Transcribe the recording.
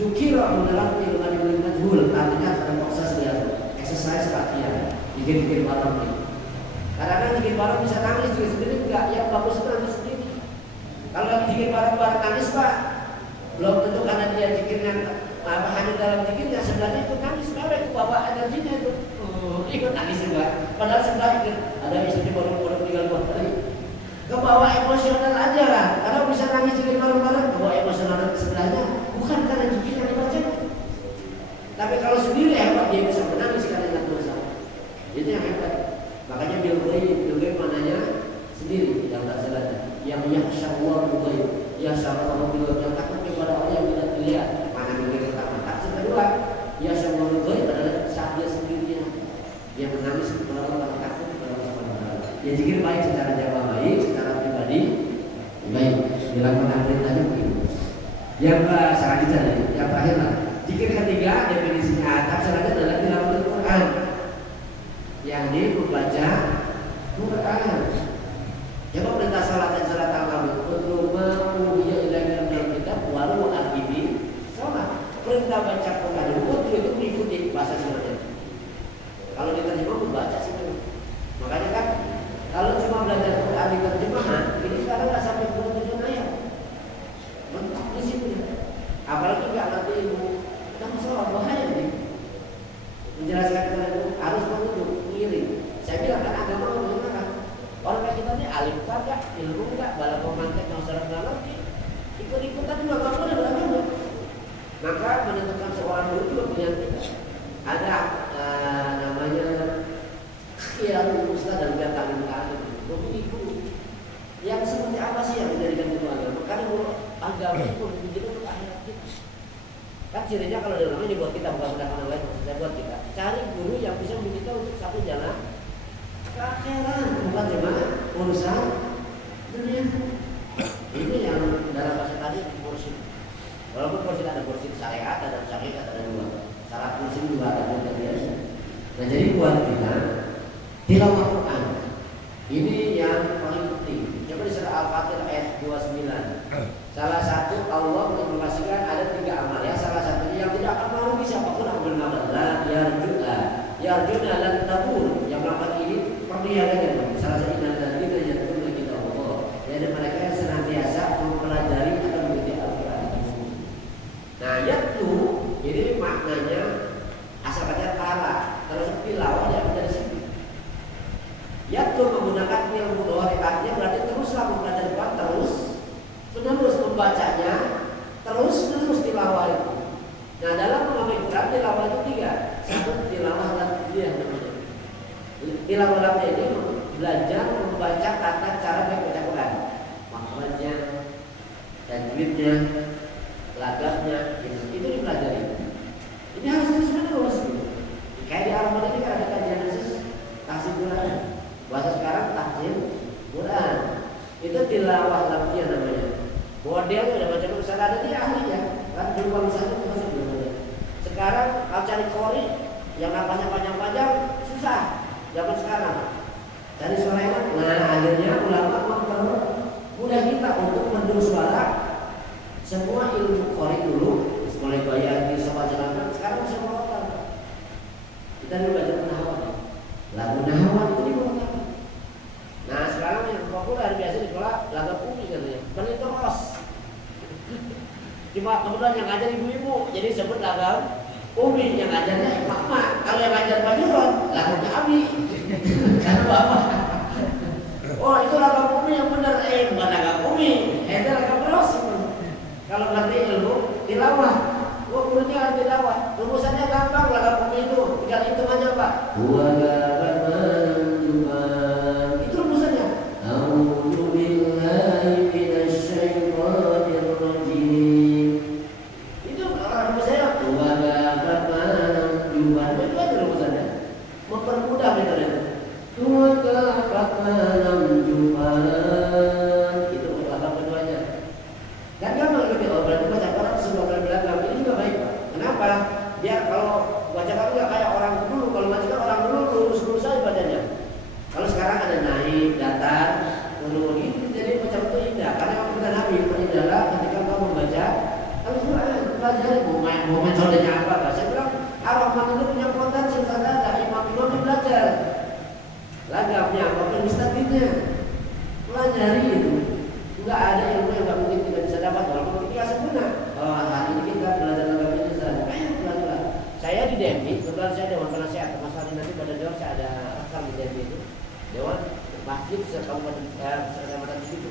Zukira dalam ilmu majhul, artinya ada proses dia exercise latihan, bikin barang ini. Kadang-kadang bikin barang bisa nangis juga sendiri enggak, yang bagus itu nangis sendiri. Kalau yang bikin barang nangis Pak, belum tentu karena dia zikirnya hanya dalam zikirnya sebenarnya itu nangis, karena itu bawa energinya itu. Ikut nangis juga. Padahal sebenarnya ada istrinya baru tinggal 2 hari. Kebawa emosional aja lah. Karena bisa nangis juga bareng-bareng, kebawa emosional sebelahnya. Bukan karena zikir yang dibacanya. Tapi kalau sendiri hebat dia bisa menangis karena ingat dosa. Itu yang hebat. Makanya Bilghaib mananya sendiri yang tak sadar. Yang yakhsyallahu Bilghaib, yakhsyallahu Bilghaib, yang takut kepada Allah yang tidak dilihat. Mana Bilghaib pertama. Tafsir kedua, yakhsyallahu Bilghaib adalah saat dia sendirinya. Dia menangis kepada Allah, takut kepada Allah Subhanahu wa taala. Dia zikir baik secara jamaah baik, secara pribadi baik. Dilakukan aktif tadi begitu. Yang selanjutnya yang terakhir lah. Zikir ketiga definisinya tafsirannya adalah tilawatul Quran. Yang ini membaca Quran. Coba perintah salat dan salat al-Qamar untuk memuja ilahi dalam kitab walau al-Qibli salat. Perintah baca Quran itu mengikuti bahasa suratnya. Kalau diterjemah membaca sih. Makanya kan kalau cuma belajar Quran di terjemahan, ini sekarang nggak sampai 27 ayat. Mentok di situ. Apalagi nggak ngerti ilmu, kita masalah bahaya nih. Menjelaskan Quran itu harus menurut mengiring. Saya bilang kan agama bagaimana? Orang kayak kita ini alim kagak, ilmu enggak, balaghah mantek masyarakat nggak ngerti. Ikut-ikutan juga nggak boleh beragama. Maka menentukan seorang guru juga punya kita. Ada namanya khiyarul ustaz dan ta'lim guru yang seperti apa sih yang menjadikan guru agama? Karena guru agama itu menjadi untuk akhirat kita. Kan cirinya kalau ada namanya buat kita, bukan orang lain, maksudnya buat kita. Cari guru yang bisa membimbing kita untuk satu jalan ke akhirat, bukan cuma urusan dunia. Ini yang dalam bahasa tadi mursyid. Walaupun mursyid ada mursyid syariat, ada syariat, ada dua. Syarat mursyid juga ada biasa. Nah jadi buat kita tilawah Quran ini yang paling penting. Coba di surah Al-Fatihah ayat 29. Salah satu Allah menginformasikan ada 3 amal ya. Salah satunya yang tidak akan merugi siapapun yang bernama la yarjuna lan tabur. Yang melakukan ini perniagaan. Salah satu dan kita jatuh oleh kita Allah. Yaitu mereka yang senantiasa mempelajari atau mengikuti Al-Quran itu. Nah yaitu ini maknanya asal kata tala terus tilawah yang menjadi sini. Yaitu menggunakan fi'il mudhari artinya berarti teruslah mempelajari Quran terus membacanya terus tilawah itu. Nah dalam memahami Quran tilawah itu 3. Satu tilawah lafziyah namanya. Tilawah lafziyah ini belajar membaca kata cara membaca Quran, makhrajnya, tajwidnya, lagapnya, itu dipelajari. Ini harus terus menerus. Kayak di Al-Quran ini kan ada kajian khusus tahsin Quran. Bahasa sekarang tahsin Quran. Itu tilawah lafziyah namanya. Model udah baca misalnya ada dia ahli ya. Kan dulu misalnya masih belum ada. Sekarang kalau cari qori yang nafasnya panjang-panjang susah. Zaman sekarang cari suara enak. Nah akhirnya ulama mempermudah kita untuk mendu suara. Semua ilmu qori dulu mulai bayar di soal jalan. Sekarang bisa bawakan. Kita dulu belajar nahwu. Lagu nahwu itu dibawakan. Nah sekarang yang populer biasa di sekolah lagu umi katanya, penitoros. Cuma kebetulan yang ngajar ibu-ibu, jadi sebut lagu umi, yang ngajarnya emak-emak. Kalau yang ngajar Pak Juron, lagunya Abi. Karena bapak. Oh itu lagu umi yang benar, bukan lagu umi, itu lagu peros. Kalau ngerti ilmu tilawah, gurunya tilawah, rumusannya gampang lagu umi itu, tinggal hitung aja Pak. Pelajari kefahaman itu punya potensi ada imam-imam yang belajar. Lagapnya apapun mustaqimnya. Pelajari itu. Enggak ada ilmu yang enggak mungkin kita bisa dapat walaupun ketika sempurna. Oh, hari ini kita belajar lagap ini ayo pelan-pelan. Saya di DMI, kebetulan saya Dewan Penasehat. Mas Ali nanti pada Dewan saya ada akar di DMI itu. Dewan Masjid Kabupaten Kecamatan itu.